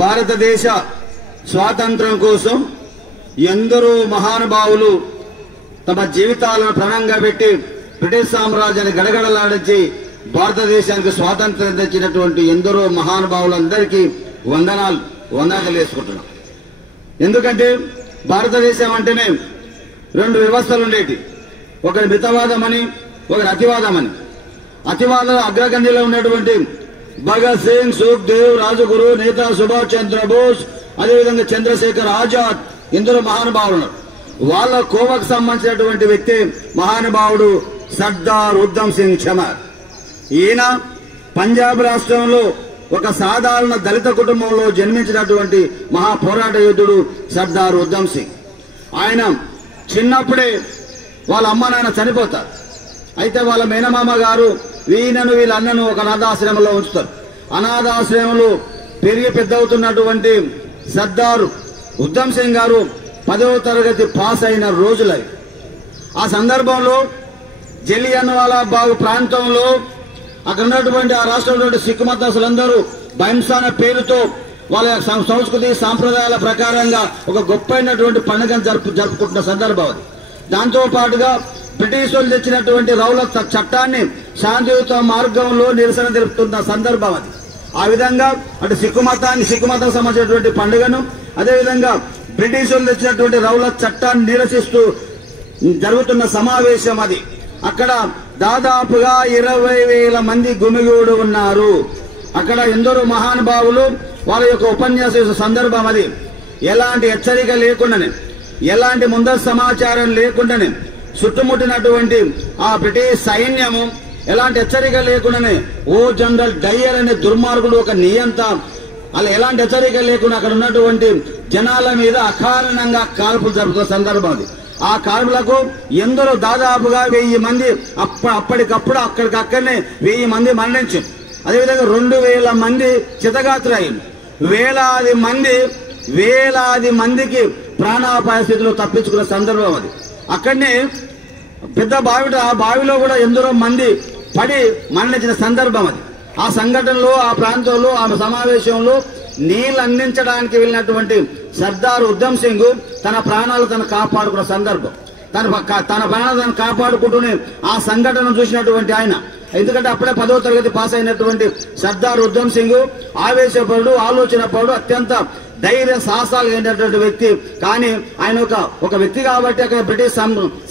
భారతదేశ స్వాతంత్ర్యం కోసం ఎందరో మహానుభావులు తమ జీవితాలను ప్రణంగా పెట్టి బ్రిటిష్ సామ్రాజ్యాన్ని గడగడలాడించి భారతదేశానికి స్వాతంత్ర్యం తెచ్చినటువంటి ఎందరో మహానుభావులందరికీ వందనాలు వేసుకుంటున్నాం. ఎందుకంటే భారతదేశం అంటేనే రెండు వ్యవస్థలు ఉండేటి, ఒకరి మితవాదం అని, ఒకరి అతివాదం అని. అతివాద అగ్రగణ్యంలో ఉన్నటువంటి భగత్ సింగ్, సుఖ్దేవ్, రాజగురు, నేతా సుభాష్ చంద్రబోస్, అదేవిధంగా చంద్రశేఖర్ ఆజాద్, ఎందరో మహానుభావులు ఉన్నారు. వాళ్ళ కోవకు సంబంధించినటువంటి వ్యక్తి మహానుభావుడు సర్దార్ ఉద్దమ్ సింగ్ చమర్. ఈయన పంజాబ్ రాష్ట్రంలో ఒక సాధారణ దళిత కుటుంబంలో జన్మించినటువంటి మహాపోరాట యోధుడు సర్దార్ ఉద్దమ్ సింగ్. ఆయన చిన్నప్పుడే వాళ్ళ అమ్మ నాన్న చనిపోతారు. అయితే వాళ్ళ మేనమామ గారు వీళ్ళను వీళ్ళ అన్నను ఒక అనాథాశ్రమంలో ఉంచుతారు. అనాథాశ్రమంలో పెరిగి పెద్దవుతున్నటువంటి సర్దార్ ఉద్దమ్ సింగ్ గారు 10వ తరగతి పాస్ అయిన రోజులవి. ఆ సందర్భంలో జలియన్వాలా బాగ్ ప్రాంతంలో అక్కడ ఉన్నటువంటి ఆ రాష్ట్రంలో సిక్కు మతస్థులందరూ బైంసా అనే పేరుతో వాళ్ళ సంస్కృతి సాంప్రదాయాల ప్రకారంగా ఒక గొప్పైనటువంటి పండుగను జరుపుకుంటున్న సందర్భం అది. దాంతో పాటుగా బ్రిటిష్ వాళ్ళు తెచ్చినటువంటి రౌలత్ చట్టాన్ని శాంతియుత మార్గంలో నిరసన తెలుపుతున్న సందర్భం అది. ఆ విధంగా అటు సిక్కు మతం సంబంధించినటువంటి పండుగను, అదేవిధంగా బ్రిటిష్ వాళ్ళు తెచ్చినటువంటి రౌలత్ చట్టాన్ని నిరసిస్తూ జరుగుతున్న సమావేశం అది. అక్కడ దాదాపుగా 20,000 మంది గుమిగూడు ఉన్నారు. అక్కడ ఎందరో మహానుభావులు వాళ్ళ యొక్క ఉపన్యాస సందర్భం అది. ఎలాంటి హెచ్చరిక లేకుండానే, ఎలాంటి ముందస్తు సమాచారం లేకుండానే చుట్టుముట్టినటువంటి ఆ బ్రిటిష్ సైన్యము ఎలాంటి హెచ్చరిక లేకుండానే ఓ జనరల్ డయ్యర్ అనే దుర్మార్గుడు ఒక నియంత అలా ఎలాంటి హెచ్చరిక లేకుండా అక్కడ ఉన్నటువంటి జనాల మీద అకారణంగా కాల్పులు జరుపుతున్న సందర్భం అది. ఆ కాల్పులకు ఎందరో దాదాపుగా 1000 మంది అప్పటికప్పుడు అక్కడికక్కడనే 1000 మంది మరణించారు. అదేవిధంగా 2000 మంది చితగాత్రయ్యారు. వేలాది మందికి ప్రాణాపాయ స్థితిలో తప్పించుకున్న సందర్భం అది. అక్కడనే పెద్ద ఆ బావిలో కూడా ఎందరో మంది పడి మరణించిన సందర్భం అది. ఆ సంఘటనలో, ఆ ప్రాంతంలో, ఆ సమావేశంలో నీళ్లు అందించడానికి వెళ్ళినటువంటి సర్దార్ ఉద్దమ్ సింగ్ తన ప్రాణాలు తను కాపాడుకున్న సందర్భం. తన ప్రాణాలు తను కాపాడుకుంటూనే ఆ సంఘటన చూసినటువంటి ఆయన, ఎందుకంటే అప్పుడే 10వ తరగతి పాస్ అయినటువంటి సర్దార్ ఉద్దమ్ సింగ్ ఆవేశపరుడు, ఆలోచనపరుడు, అత్యంత ధైర్య సాహసాలు అయినటువంటి వ్యక్తి. కానీ ఆయన ఒక వ్యక్తి కాబట్టి అక్కడ బ్రిటిష్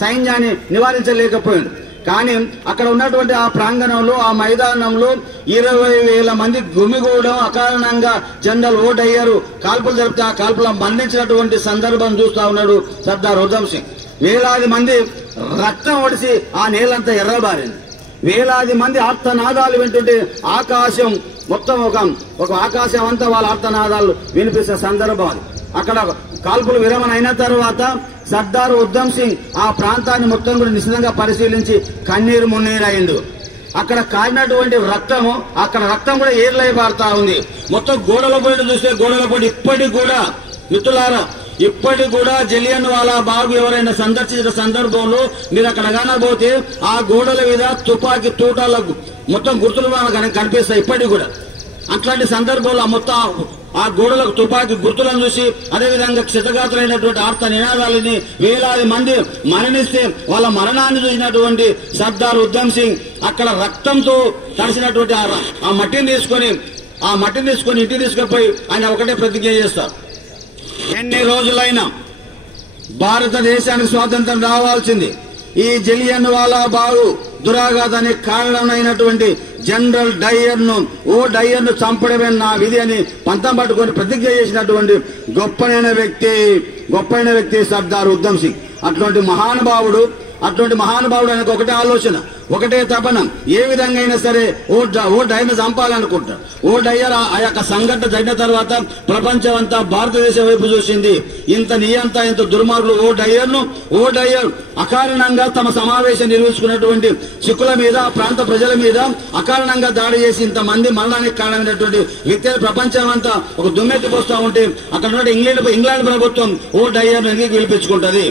సైన్యాన్ని నివారించలేకపోయాడు. కానీ అక్కడ ఉన్నటువంటి ఆ ప్రాంగణంలో, ఆ మైదానంలో 20,000 మంది గుమిగూడడం, అకారణంగా జనరల్ ఓ డయ్యర్ కాల్పులు జరిపితే ఆ కాల్పులో మరణించినటువంటి సందర్భం చూస్తా ఉన్నాడు సర్దార్ ఉద్దమ్ సింగ్. వేలాది మంది రక్తం ఒడిసి ఆ నేలంతా ఎర్రబారింది. వేలాది మంది ఆర్తనాదాలు వింటుంటే ఆకాశం మొత్తం ఒక ఆకాశం అంతా వాళ్ళ ఆర్తనాదాలు వినిపిస్తున్న సందర్భం అది. అక్కడ కాల్పులు విరమణ అయిన తర్వాత సర్దార్ ఉద్దమ్ సింగ్ ఆ ప్రాంతాన్ని మొత్తం కూడా నిశ్చితంగా పరిశీలించి కన్నీరు మున్నీరు అయిండు. అక్కడ కారినటువంటి రక్తము, అక్కడ రక్తం కూడా ఏర్లై పారుతా ఉంది. మొత్తం గోడల పోయి చూస్తే గోడల పోయి ఇప్పటికి కూడా మిత్రులారా, ఇప్పటికి కూడా జలియన్వాలా బాగ్ ఎవరైనా సందర్శించిన సందర్భంలో మీరు అక్కడ కానబోతే ఆ గోడల మీద తుపాకీ తూటాల మొత్తం గుర్తులు కనిపిస్తాయి ఇప్పటికి కూడా. అట్లాంటి సందర్భంలో మొత్తం ఆ గోడలకు తుపాకీ గుర్తులను చూసి, అదేవిధంగా క్షతగాత్రులైనటువంటి ఆర్త నినాదాలని వేలాది మంది మరణిస్తే వాళ్ళ మరణాన్ని చూసినటువంటి సర్దార్ ఉద్దమ్ సింగ్ అక్కడ రక్తంతో తడిసినటువంటి ఆ మట్టిని తీసుకొని ఇంటికి తీసుకుపోయి ఆయన ఒకటే ప్రతిజ్ఞ చేస్తారు, ఎన్ని రోజులైనా భారతదేశానికి స్వాతంత్రం రావాల్సింది. ఈ జలియన్వాలా బాగు దురాఘాతానికి కారణమైనటువంటి జనరల్ డయ్యర్ను చంపడమే నా విధి అని పంతం పట్టుకొని ప్రతిజ్ఞ చేసినటువంటి గొప్పైన వ్యక్తి సర్దార్ ఉద్దమ్ సింగ్. అటువంటి మహానుభావుడు ఆయనకు ఒకటే ఆలోచన, ఒకటే తపన, ఏ విధంగా అయినా సరే ఓ డయ్యర్ను చంపాలనుకుంటాడు. ఓ డయ్యర్ ఆ యొక్క సంఘటన జరిగిన తర్వాత ప్రపంచం అంతా భారతదేశం వైపు చూసింది. ఇంత దుర్మార్గులు ఓ డయ్యర్ అకారణంగా తమ సమావేశం నిర్వహించుకున్నటువంటి సిక్కుల మీద, ప్రాంత ప్రజల మీద అకారణంగా దాడి చేసి ఇంతమంది మరణానికి కారణమైనటువంటి వ్యక్తి ప్రపంచం అంతా ఒక దుమ్మెత్తిపోస్తా ఉంటే అక్కడ ఉన్న ఇంగ్లాండ్ ప్రభుత్వం ఓ డయ్యర్ వెనక్కి పిలిపించుకుంటది.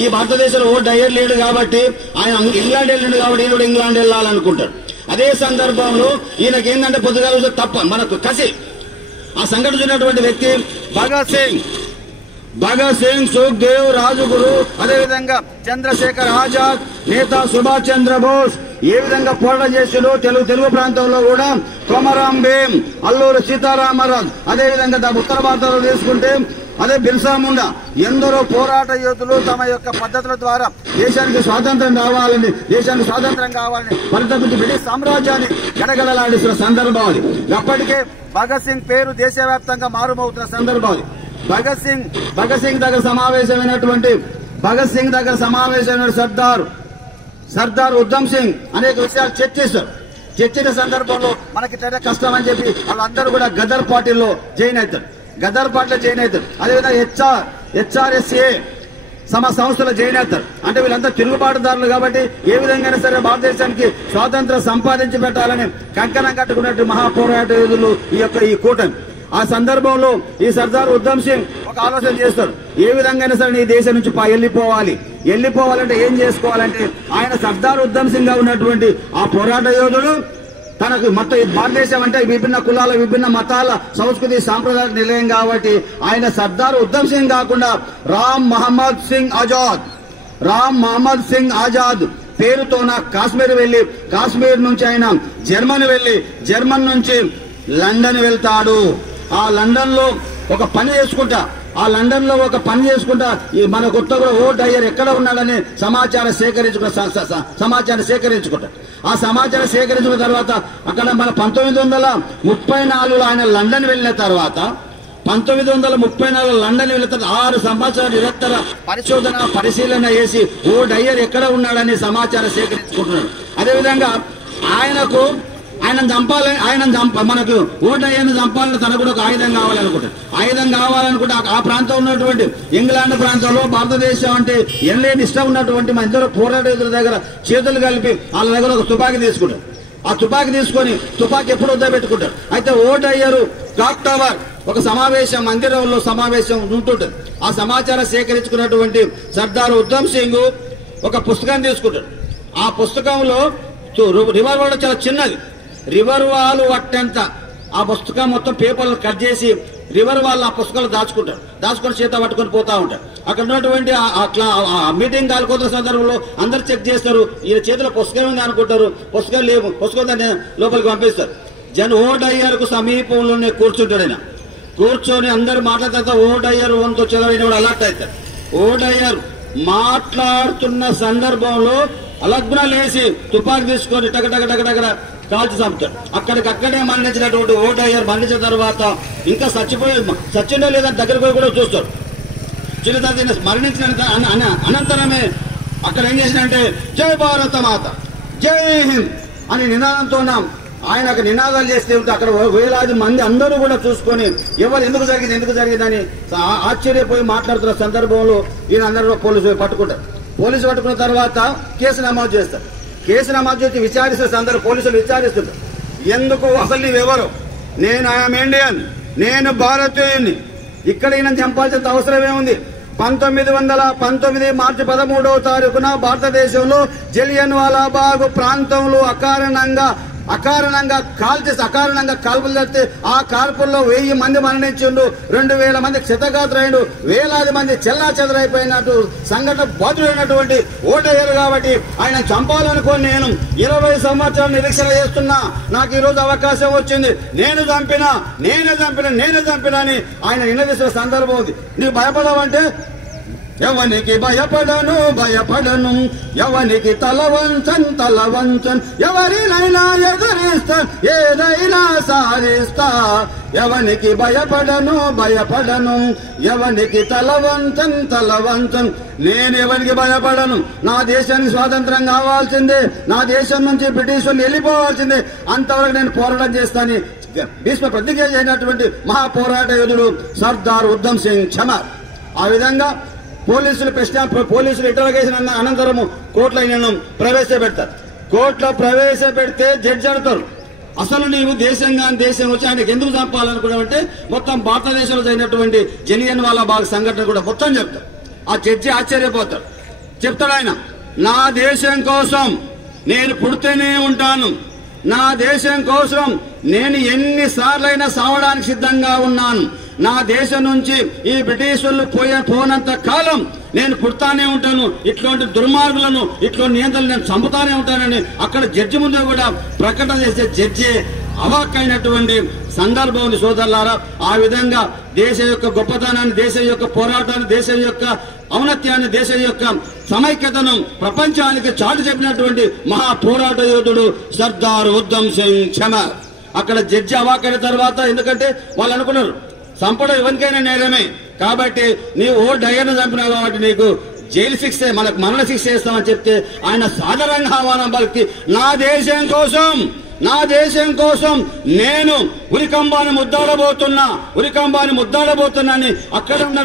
ఈ భారతదేశంలో ఓ డయ్యర్ లేడు కాబట్టి ఆయన ఇంగ్లాండ్ వెళ్ళిండు కాబట్టి ఈయన కూడా ఇంగ్లాండ్ వెళ్ళాలనుకుంటాడు. అదే సందర్భంలో ఈయనకి ఏంటంటే పొద్దుగా తప్ప మనకు కసి ఆ సంఘటన చూసినటువంటి వ్యక్తి భగత్ సింగ్, సుఖ్దేవ్, రాజగురు, అదేవిధంగా చంద్రశేఖర్ ఆజాద్, నేత సుభాష్ చంద్రబోస్ ఏ విధంగా పోరాటం చేసిందో తెలుగు ప్రాంతంలో కూడా కొమరం భీం, అల్లూరి సీతారామరాజు, అదేవిధంగా ఉత్తర భారతంలో తీసుకుంటే అదే బిర్సా ముండా, ఎందరో పోరాట యోధులు తమ యొక్క పద్ధతుల ద్వారా దేశానికి స్వాతంత్రం కావాలని పరితపించి బ్రిటిష్ సామ్రాజ్యాన్ని గడగడలాడిస్తున్న సందర్భం అది. అప్పటికే భగత్ సింగ్ పేరు దేశవ్యాప్తంగా మారుమవుతున్న సందర్భం అది. భగత్ సింగ్ దగ్గర సమావేశమైనటువంటి సర్దార్ ఉద్దమ్ సింగ్ అనేక విషయాలు చర్చించిన సందర్భంలో మనకి కష్టం అని చెప్పి వాళ్ళందరూ కూడా గదర్ పార్టీలో జాయిన్ అవుతారు. అదేవిధంగా హెచ్ఆర్ఎస్ఏ సంస్థలో జాయిన్ అవుతారు. అంటే వీళ్ళంతా తిరుగుబాటుదారులు కాబట్టి ఏ విధంగా సరే భారతదేశానికి స్వాతంత్రం సంపాదించి పెట్టాలని కంకణం కట్టుకున్నట్టు మహాపోరాట యోధులు ఈ కూటమి. ఆ సందర్భంలో ఈ సర్దార్ ఉద్దమ్ సింగ్ ఒక ఆలోచన చేస్తారు, ఏ విధంగా సరే ఈ దేశం నుంచి వెళ్ళిపోవాలంటే ఏం చేసుకోవాలంటే ఆయన సర్దార్ ఉద్దమ్ సింగ్ గా ఉన్నటువంటి ఆ పోరాట యోధుడు తనకు మొత్తం భారతదేశం అంటే విభిన్న కులాల, విభిన్న మతాల, సంస్కృతి, సాంప్రదాయ నిలయం కాబట్టి ఆయన సర్దార్ ఉద్దమ్ సింగ్ కాకుండా రామ్ మహమ్మద్ సింగ్ ఆజాద్ పేరుతో కాశ్మీర్ నుంచి ఆయన జర్మన్ నుంచి లండన్ వెళ్తాడు. ఆ లండన్ లో ఒక పని చేసుకుంటా మన కొత్త కూడా ఓట్ అయ్యారు ఎక్కడ ఉన్నాడని సమాచారం సేకరించుకుంటా. ఆ సమాచారం సేకరించుకున్న తర్వాత అక్కడ మన 1934లో ఆయన లండన్ వెళ్ళిన తర్వాత 6 సంవత్సరాలు నిరంతర పరిశీలన చేసి ఓట్ అయ్యారు ఎక్కడ ఉన్నాడని సమాచారం సేకరించుకుంటున్నాడు. అదేవిధంగా మనకు ఓటు అయ్యాన్ని చంపాలని తనకు కూడా ఒక ఆయుధం కావాలనుకుంటే ఆ ప్రాంతం ఉన్నటువంటి ఇంగ్లాండ్ ప్రాంతంలో భారతదేశం అంటే ఎనలేని ఇష్టం ఉన్నటువంటి మన ఇద్దరు పోరాటేతుల దగ్గర చేతులు కలిపి వాళ్ళ దగ్గర ఒక తుపాకీ తీసుకుంటారు. ఆ తుపాకీ తీసుకొని ఎప్పుడు వద్ద పెట్టుకుంటారు. అయితే ఓటు అయ్యారు క్లాక్ టవర్ ఒక మందిరంలో సమావేశం ఉంటుంటుంది. ఆ సమాచారం సేకరించుకున్నటువంటి సర్దార్ ఉద్దమ్ సింగ్ ఒక పుస్తకం తీసుకుంటాడు. ఆ పుస్తకంలో రివర్ వాల్ చాలా చిన్నది, రివర్ వాల్ వట్టంత ఆ పుస్తకం మొత్తం పేపర్లు కట్ చేసి రివర్ వాల్ ఆ పుస్తకాలు దాచుకొని చేత పట్టుకొని పోతా ఉంటారు. అక్కడ ఉన్నటువంటి మీటింగ్ కాలుకోతున్న సందర్భంలో అందరు చెక్ చేస్తారు, ఈయన చేతిలో పుస్తకం ఉంది అనుకుంటారు, పుస్తకం లేవు, పుస్తకం దాన్ని లోపలికి పంపిస్తారు. ఓట్ అయ్యారుకు సమీపంలోనే కూర్చొని అందరు మాట్లాడతా ఓట్ అయ్యారు వంతు చదవని కూడా అలర్ట్ అవుతారు. ఓట్ అయ్యారు మాట్లాడుతున్న సందర్భంలో అలగ్న లేసి తుపాకీ తీసుకొని టగటగ కాల్చి చంపుతాడు. అక్కడికక్కడే మరణించినటువంటి ఓటు అయ్యారు. మరణించిన తర్వాత ఇంకా చచ్చిందో లేదని దగ్గరకు పోయి కూడా చూస్తారు. చిరుత మరణించిన అనంతరమే అక్కడ ఏం చేసినంటే జై భారత మాత, జై హింద్ అని నినాదంతో ఆయన నినాదాలు చేస్తే ఉంటే అక్కడ వేలాది మంది అందరూ కూడా చూసుకొని ఎవరు ఎందుకు జరిగిందని ఆశ్చర్యపోయి మాట్లాడుతున్న సందర్భంలో ఈయన అందరూ పోలీసులు పట్టుకున్న తర్వాత కేసు నమోదు చేస్తారు. కేసు నమోదు చేసి విచారిస్తే పోలీసులు విచారిస్తుంటారు. ఎందుకు అసలు నీవెవరు? నేను ఐఎమ్ ఇండియన్, నేను భారతీయుని, ఇక్కడ ఈయన చంపాల్సిన అవసరమే ఉంది. 1919 మార్చి 13వ తారీఖున భారతదేశంలో జలియన్ వాలా బాగ్ ప్రాంతంలో అకారణంగా కాల్పులు జరిగితే ఆ కాల్పుల్లో 1000 మంది మరణించిండు, 2000 మంది క్షతగాత్రులైండు, వేలాది మంది చెల్లాచెదరైపోయినట్టు సంఘటన బాధ్యుడైనటువంటి ఓటయ్యారు. కాబట్టి ఆయన చంపాలనుకోని నేను 20 సంవత్సరాలు నిరీక్షణ చేస్తున్నా, నాకు ఈ రోజు అవకాశం వచ్చింది, నేను చంపినా అని ఆయన నిలదీసిన సందర్భం ఉంది. నీకు భయపడవంటే ఎవనికి భయపడను, ఎవనికి తలవంచన్, ఎవరినైనా ఎదురిస్తా, ఏదైనా సాధిస్తా. ఎవనికి భయపడను, ఎవనికి తలవంచన్, నేను ఎవరికి భయపడను. నా దేశానికి స్వాతంత్రం కావాల్సిందే, నా దేశం నుంచి బ్రిటిషులు వెళ్ళిపోవాల్సిందే, అంతవరకు నేను పోరాటం చేస్తాను భీష్మ ప్రతిజ్ఞ చేసినటువంటి మహాపోరాట యోధుడు సర్దార్ ఉద్దమ్ సింగ్ చమర్. ఆ విధంగా పోలీసులు ఇంటర్రోగేషన్ అనంతరము కోర్టులో ఆయనను ప్రవేశపెడతారు. కోర్టులో ప్రవేశపెడితే జడ్జి అడుగుతారు, అసలు నీవు దేశం వచ్చి ఆయనకు ఎందుకు చంపాలనుకున్నావంటే మొత్తం భారతదేశంలో జరిగినటువంటి జలియన్ వాలా బాగ్ సంఘటన కూడా మొత్తం చెప్తారు. ఆ జడ్జి ఆశ్చర్యపోతాడు. చెప్తాడు ఆయన, నా దేశం కోసం నేను పుడితేనే ఉంటాను, నా దేశం కోసం నేను ఎన్నిసార్లైనా సావడానికి సిద్ధంగా ఉన్నాను. నా దేశం నుంచి ఈ బ్రిటిష్ వాళ్ళు పోనంత కాలం నేను పుడతానే ఉంటాను, ఇట్లాంటి దుర్మార్గులను ఇట్లాంటి నియంత్రణ నేను చంపుతానే ఉంటానని అక్కడ జడ్జి ముందు కూడా ప్రకటన చేసే జడ్జి అవాక్కైనటువంటి సందర్భం ఉంది సోదరులారా. ఆ విధంగా దేశం యొక్క గొప్పతనాన్ని, దేశం యొక్క పోరాటాన్ని, దేశం యొక్క ఔన్నత్యాన్ని, దేశం యొక్క సమైక్యతను ప్రపంచానికి చాటు చెప్పినటువంటి మహా పోరాట యోధుడు సర్దార్ ఉద్దమ్ సింగ్ చమర్. అక్కడ జడ్జి అవాక్కైన తర్వాత, ఎందుకంటే వాళ్ళు అనుకున్నారు చంపడం ఎవరికైనా నేరమే కాబట్టి నీవు ఓ డైవర్ను చంపినావు కాబట్టి నీకు జైలు శిక్ష, మనకు మరణ శిక్ష చేస్తామని చెప్తే ఆయన సాధారణంగా ఆహ్వానం పలికి నా దేశం కోసం నేను ఉరికంబాన్ని ముద్దాడబోతున్నానని అక్కడ ఉన్న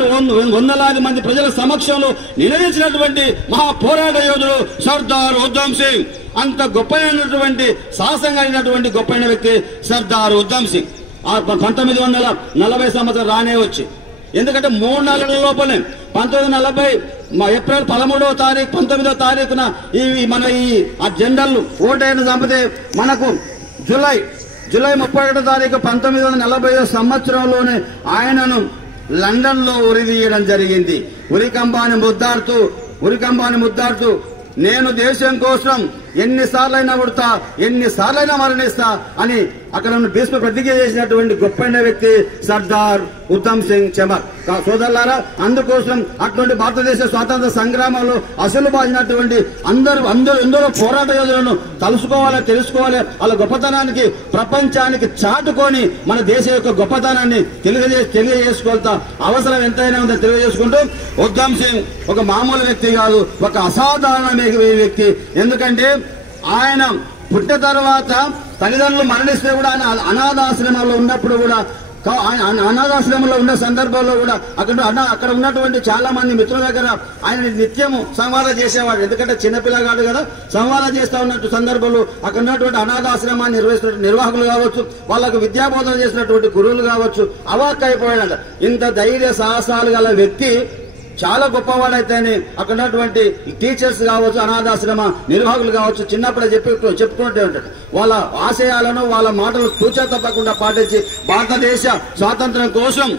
వందలాది మంది ప్రజల సమక్షంలో నిలదీసినటువంటి మహా పోరాట యోధుడు సర్దార్ ఉద్దమ్ సింగ్. అంత గొప్పైనటువంటి సాహసంగా అయినటువంటి గొప్పైన వ్యక్తి సర్దార్ ఉద్దమ్ సింగ్. 1940 సంవత్సరం రానే వచ్చి, ఎందుకంటే 3 నెలల లోపలే 1940 ఏప్రిల్ 13వ తారీఖు 19వ తారీఖున ఆ జనరల్ ఓటైన చంపితే మనకు జూలై 31వ తారీఖు 1940 సంవత్సరంలోనే ఆయనను లండన్ లో ఉరిదీయడం జరిగింది. ఉరికంబాన్ని ముద్దాడుతూ నేను దేశం కోసం ఎన్నిసార్లైనా పుడతా, ఎన్నిసార్లైనా మరణిస్తా అని అక్కడ భీష్మ ప్రతిజ్ఞ చేసినటువంటి గొప్పైన వ్యక్తి సర్దార్ ఉద్దమ్ సింగ్ చమర్. సోదరులారా, అందుకోసం అటువంటి భారతదేశ స్వాతంత్ర సంగ్రామంలో అసలు బాధినటువంటి ఎందరో పోరాట యోధులను తెలుసుకోవాలి. వాళ్ళ గొప్పతనానికి ప్రపంచానికి చాటుకొని మన దేశం యొక్క గొప్పతనాన్ని తెలియజేసుకోవాల్సిన అవసరం ఎంతైనా ఉందో తెలియజేసుకుంటూ, ఉద్దమ్ సింగ్ ఒక మామూలు వ్యక్తి కాదు, ఒక అసాధారణ వ్యక్తి. ఎందుకంటే ఆయన పుట్టిన తర్వాత తల్లిదండ్రులు మరణిస్తే కూడా ఆయన అనాథాశ్రమంలో ఉన్నప్పుడు కూడా, అనాథాశ్రమంలో ఉన్న సందర్భంలో కూడా అక్కడ ఉన్నటువంటి చాలా మంది మిత్రుల దగ్గర ఆయన నిత్యము సంవాదం చేసేవాడు. ఎందుకంటే చిన్నపిల్లగాడు కదా, సంవాదం చేస్తా ఉన్నట్టు సందర్భంలో అక్కడ ఉన్నటువంటి అనాథాశ్రమాన్ని నిర్వహిస్తున్న నిర్వాహకులు కావచ్చు, వాళ్ళకు విద్యాబోధన చేసినటువంటి గురువులు కావచ్చు అవాక్కైపోయాడట. ఇంత ధైర్య సాహసాలు గల వ్యక్తి చాలా గొప్పవాడైతేనే అక్కడ ఉన్నటువంటి టీచర్స్ కావచ్చు, అనాథాశ్రమ నిర్వాహకులు కావచ్చు, చిన్నప్పుడే చెప్పుకుంటూ ఉంటాడు. వాళ్ళ ఆశయాలను, వాళ్ళ మాటలు తూచా తప్పకుండా పాటించి భారతదేశ స్వాతంత్ర్యం కోసం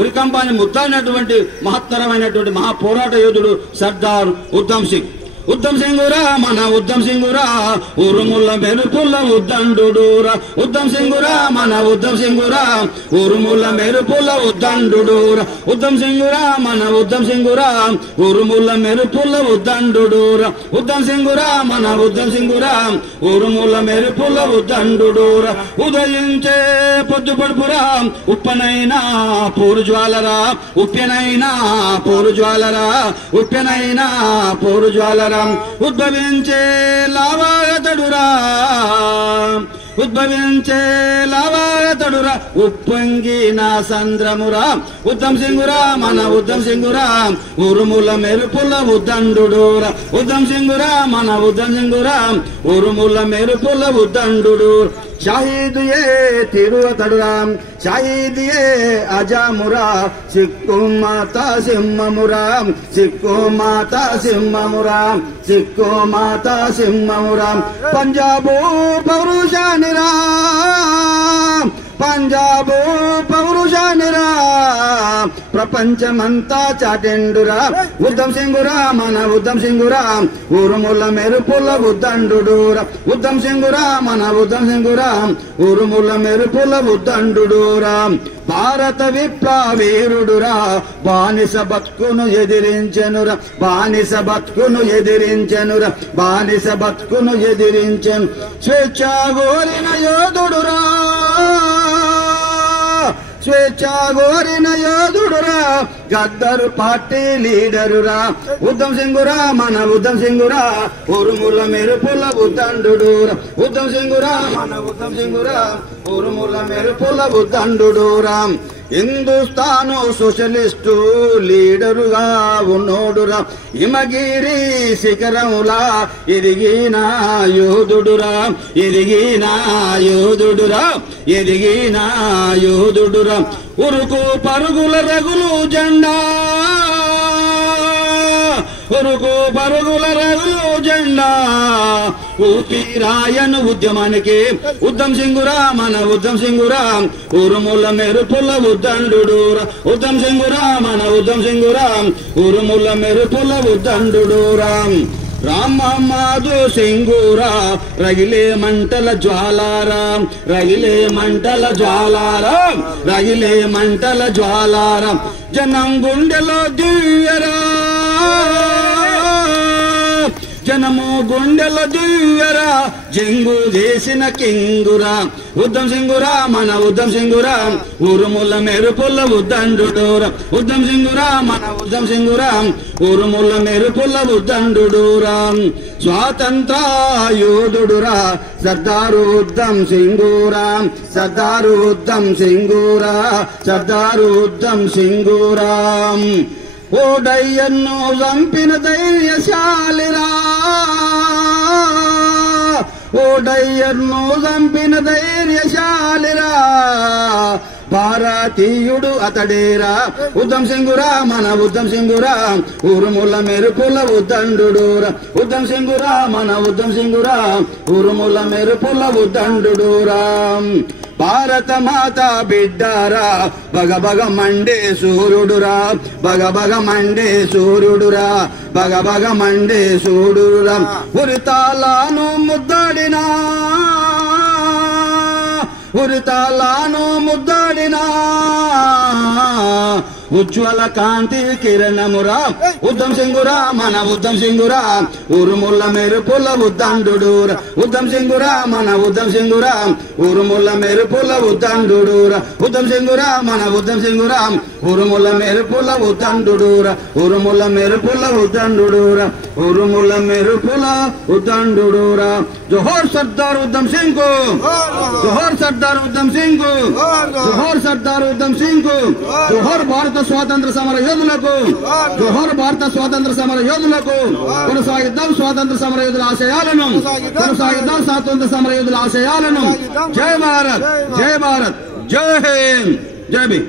ఉరికంబాన్ని ముద్దాడినటువంటి మహత్తరమైనటువంటి మహా పోరాట యోధుడు సర్దార్ ఉద్దమ్ సింగ్. ఉద్దమ్ సింగురా మన ఉద్దమ్ సింగురా ఉరుముల మెరుపుల ఉద్దండురా. ఉద్దమ్ సింగురా మన ఉద్దమ్ సింగురా ఉరుముల మెరుపుల ఉద్దండురా. ఉద్దమ్ సింగురా మన ఉద్దమ్ సింగురా ఉరుముల మెరుపుల ఉద్దండురా. ఉద్దమ్ సింగురా మన ఉద్దమ్ సింగురా ఉరుముల మెరుపుల ఉద్దండురా. ఉదయించే పొద్దు పడుపురా ఉప్పనైనా పూరుజ్వాలరా. ఉప్పెనైనా పూరుజ్వాలరా. ఉప్పెనైనా పూరుజ్వాలరా. ఉద్భవించే లావాతడురా ఉప్పొంగిన సంద్రమురా. ఉద్దమ్ సింగురా మన ఉద్దమ్ సింగురా ఉరుముల మెరుపుల ఉద్దండురా. ఉద్దమ్ సింగురా మన ఉద్దమ్ సింగురా ఉరుముల మెరుపుల ఉద్దండుడు. షాహీద్ ఏ తిరువతడురా షాహీద్ ఏ అజామురా. సిక్కు మాతా సింహమురా. సిక్కు మాతా సింహమురా. సిక్కు మాతా సింహమురా. పంజాబు పౌరుషానిరా. పంజాబు పౌరుషానిరా. ప్రపంచమంతా చాటెండురా. ఉద్దమ్ సింగురా మన ఉద్దమ్ సింగురా ఉరుముల మెరుపుల ఉద్దండురా. ఉద్దమ్ సింగురా మన ఉద్దమ్ సింగురా ఉరుముల మెరుపుల ఉద్దండురా. భారత విప్లవీరుడురా. బానిస బతుకును ఎదిరించెనురా. బానిస బతుకును ఎదిరించెనురా. బానిస బతుకును ఎదిరించెను. స్వేచ్ఛ గోరిన యోధుడురా. స్వేచ్ఛ గోరిన యోధుడురా. గద్దరు పార్టీ లీడరురా. ఉద్దమ్ సింగురా మన ఉద్దమ్ సింగురా ఉరుముల మెరుపుల ఉద్దండురా. ఉద్దమ్ సింగురా మన ఉద్దమ్ సింగురా ఉరుముల మెరుపుల ఉద్దండురా. హిందుస్థాను సోషలిస్టు లీడరుగా ఉన్నోడురా. హిమగిరి శిఖరములా ఎదిగిన యోధుడురా. ఎదిగిన యోధుడురా. ఎదిగిన యోధుడురా. ఉరుకు పరుగుల రగులు జెండా. ఉరుకు పరుగుల రగులు జెండా ఊపిరాయను ఉద్యమానికి ఉద్దం సింగురా మన ఉద్దం సింగురా ఉరుముల మెరుపుల ఉద్దండురా ఉద్దం సింగురా మన ఉద్దం సింగురా ఉరుముల మెరుపుల ఉద్దండురా రామమాధు సింగురా రగిలే మంటల జ్వాలారా రగిలే మంటల జ్వాలారా రగిలే మంటల జ్వాలారా జనం గుండెలో దివ్యరా జనము గుండెల దివ్యరా జింగు చేసిన కింగురా ఉద్దం సింగురా మన ఉద్దం సింగురా ఉరుముల మెరుపుల ఉద్దండురా ఉద్దం సింగురా మన ఉద్దం సింగురా ఉరుముల మెరుపుల ఉద్దండురా స్వాతంత్ర యోధుడురా సర్దారు ఉద్దం సింగురా సర్దారు ఉద్దం సింగురా సర్దారు ఉద్దం సింగురా ఓడయ్యను చంపిన ధైర్యశాలిరా ఓడయ్యను చంపిన ధైర్యశాలిరా భారతీయుడు అతడేరా ఉద్దం సింగురా మన ఉద్దం సింగురా ఉరుముల మెరుపుల ఉద్దండురా ఉద్దం సింగురా మన ఉద్దం సింగురా ఉరుముల మెరుపుల ఉద్దండురా భారత మాత బిడ్డారా బగ బగ మండే సూర్యుడురా బగ బగ మండే సూర్యుడురా బగ బగ మండే సూర్యుడురా ఉరితాలాను ముద్దాడినా ఉరితాలాను ముద్దాడినా ఉజ్వల కాంతి కిరణమురా ఉద్దం సింగురా మన ఉద్దం సింగురా ఉరుముల మెరుపుల ఉద్దండురా ఉద్దం సింగురా మన ఉద్దం సింగురా ఉరుముల మెరుపుల ఉద్దండురా ఉద్దం సింగురా మన ఉద్దం సింగురా ఉరుముల మెరుపుల ఉద్దండురా ఉరుముల మెరుపుల ఉద్దండురా ఉరుముల మెరుపుల ఉద్దండురా జోహర్ సర్దార్ ఉద్దం సింగ్ కు జోహర్ సర్దార్ ఉద్దం సింగ్ కు జోహర్ సర్దార్ ఉద్దం సింగ్ కు జోహర్ భారత స్వాతంత్ర సమర యోధులకు జోహర్ భారత స్వాతంత్ర సమర యోధులకు కొనసాగిద్దాం స్వాతంత్ర సమర యోధుల ఆశయాలను కొనసాగిద్దాం స్వాతంత్ర సమర యోధుల ఆశయాలను జై భారత్ జై భారత్ జై హింద్ జై భీమ్